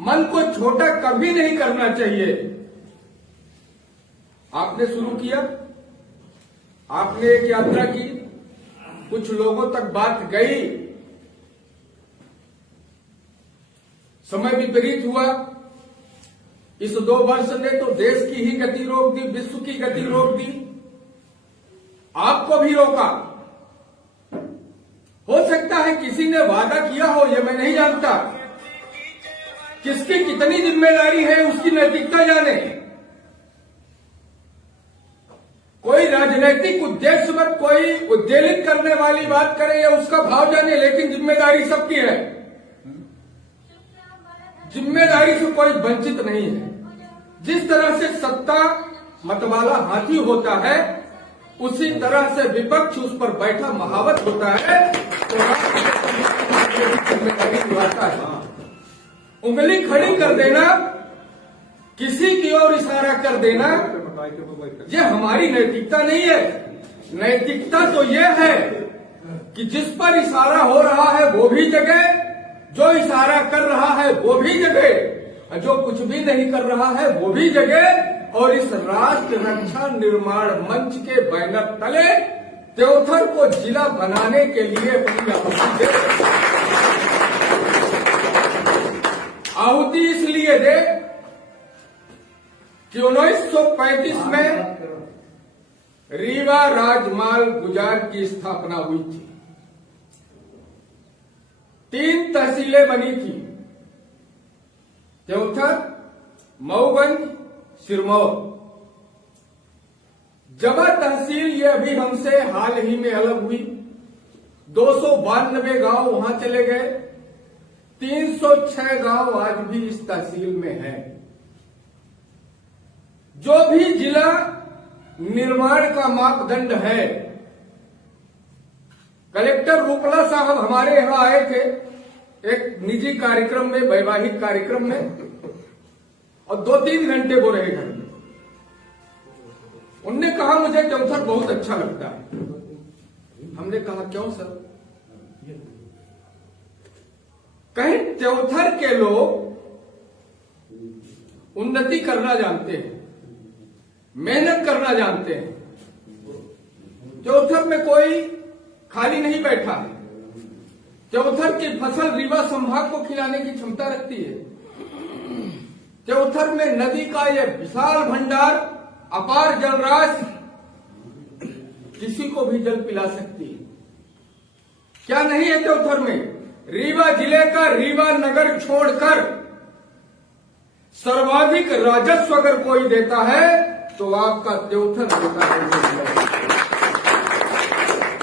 मन को छोटा कभी नहीं करना चाहिए। आपने शुरू किया, आपने एक यात्रा की, कुछ लोगों तक बात गई, समय विपरीत हुआ। इस 2 वर्ष ने तो देश की ही गति रोक दी, विश्व की गति रोक दी, आपको भी रोका। हो सकता है किसी ने वादा किया हो, यह मैं नहीं जानता। किसकी कितनी जिम्मेदारी है उसकी नैतिकता जाने। कोई राजनीतिक उद्देश्य में कोई उद्वेलित करने वाली बात करे या उसका भाव जाने, लेकिन जिम्मेदारी सबकी है। जिम्मेदारी से कोई वंचित नहीं है। जिस तरह से सत्ता मतवाला हाथी होता है, उसी तरह से विपक्ष उस पर बैठा महावत होता है। तो जिम्मेदारी निभाता है। उंगली खड़ी कर देना, किसी की ओर इशारा कर देना, यह हमारी नैतिकता नहीं है। नैतिकता तो यह है कि जिस पर इशारा हो रहा है वो भी जगह, जो इशारा कर रहा है वो भी जगह, जो कुछ भी नहीं कर रहा है वो भी जगह। और इस राष्ट्र रक्षा निर्माण मंच के बैनर तले त्योथर को जिला बनाने के लिए अपनी आहुति इसलिए दे कि 1935 में रीवा राजमार्ग गुजार की स्थापना हुई थी। 3 तहसीलें बनी थी, त्योथर, मऊगंज, सिरमौर। जबा तहसील ये अभी हमसे हाल ही में अलग हुई। 292 गांव वहां चले गए। 306 गांव आज भी इस तहसील में हैं। जो भी जिला निर्माण का मापदंड है, कलेक्टर रूपला साहब हमारे यहां आए थे एक निजी कार्यक्रम में, वैवाहिक कार्यक्रम में, और 2-3 घंटे वो रहे घर में। उनने कहा मुझे त्योथर बहुत अच्छा लगता है। हमने कहा क्यों सर? कहीं त्योथर के लोग उन्नति करना जानते हैं, मेहनत करना जानते हैं। त्योथर में कोई खाली नहीं बैठा है। त्योथर की फसल रीवा संभाग को खिलाने की क्षमता रखती है। त्योथर में नदी का यह विशाल भंडार, अपार जलराशि किसी को भी जल पिला सकती है। क्या नहीं है त्योथर में? रीवा जिले का रीवा नगर छोड़कर सर्वाधिक राजस्व अगर कोई देता है तो आपका त्योथर देता है।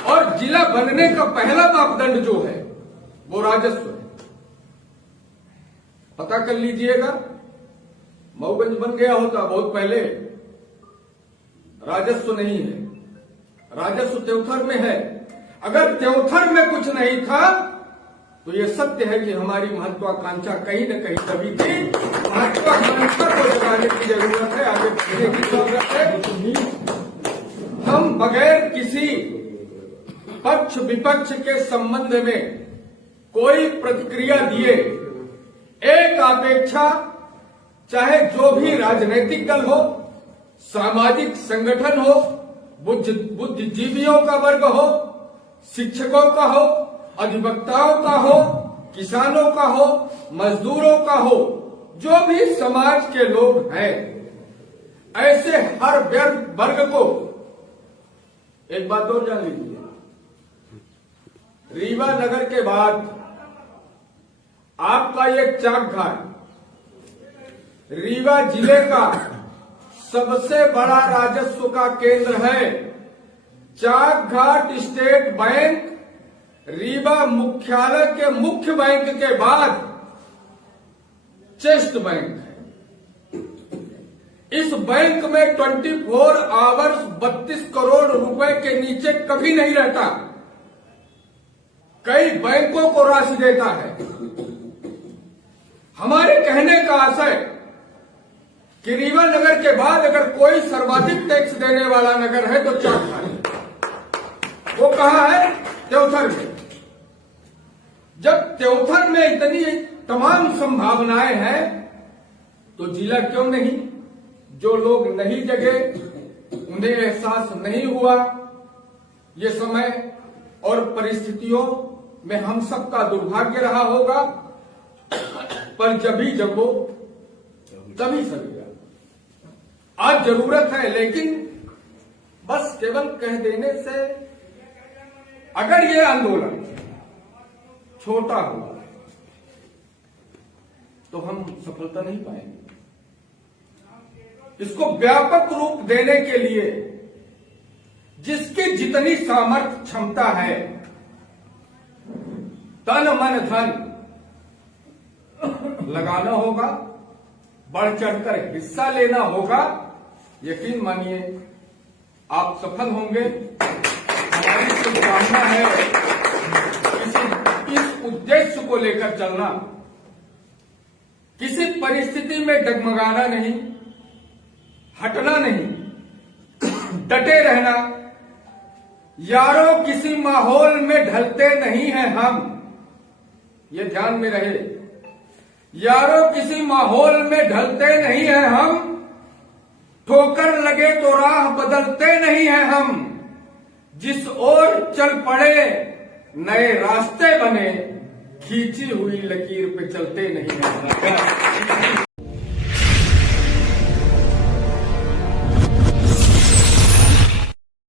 और जिला बनने का पहला मापदंड जो है वो राजस्व है। पता कर लीजिएगा, मऊगंज बन गया होता बहुत पहले, राजस्व नहीं है। राजस्व त्योथर में है। अगर त्योथर में कुछ नहीं था तो ये सत्य है कि हमारी महत्वाकांक्षा कहीं न कहीं तभी थी। महत्वाकांक्षा को जगाने की जरूरत है, आगे बढ़ने की जरूरत है। हम बगैर किसी पक्ष विपक्ष के संबंध में कोई प्रतिक्रिया दिए एक अपेक्षा, चाहे जो भी राजनीतिक दल हो, सामाजिक संगठन हो, बुद्धिजीवियों का वर्ग हो, शिक्षकों का हो, अधिवक्ताओं का हो, किसानों का हो, मजदूरों का हो, जो भी समाज के लोग हैं, ऐसे हर वर्ग को एक बात और जान लीजिए। रीवा नगर के बाद आपका ये चाक घाट रीवा जिले का सबसे बड़ा राजस्व का केंद्र है। चाक घाट स्टेट बैंक रीवा मुख्यालय के मुख्य बैंक के बाद चेस्ट बैंक है। इस बैंक में 24 आवर्स 32 करोड़ रुपए के नीचे कभी नहीं रहता। कई बैंकों को राशि देता है। हमारे कहने का आशय कि रीवा नगर के बाद अगर कोई सर्वाधिक टैक्स देने वाला नगर है तो चाक घाट। वो कहां है? त्योथर में। जब त्योथर में इतनी तमाम संभावनाएं हैं, तो जिला क्यों नहीं? जो लोग नहीं जगे, उन्हें एहसास नहीं हुआ, ये समय और परिस्थितियों में हम सबका दुर्भाग्य रहा होगा, पर जब भी जगो तभी सकेगा। आज जरूरत है, लेकिन बस केवल कह देने से अगर ये आंदोलन छोटा हुआ तो हम सफलता नहीं पाएंगे। इसको व्यापक रूप देने के लिए जिसकी जितनी सामर्थ्य क्षमता है, तन मन धन लगाना होगा, बढ़ चढ़कर हिस्सा लेना होगा। यकीन मानिए आप सफल होंगे। हमारी शुभकामना है इस उद्देश्य को लेकर चलना, किसी परिस्थिति में डगमगाना नहीं, हटना नहीं, डटे रहना। यारों किसी माहौल में ढलते नहीं हैं हम, ये ध्यान में रहे। यारों किसी माहौल में ढलते नहीं हैं हम, ठोकर लगे तो राह बदलते नहीं हैं हम। जिस ओर चल पड़े नए रास्ते बने, खींची हुई लकीर पे चलते नहीं हैं।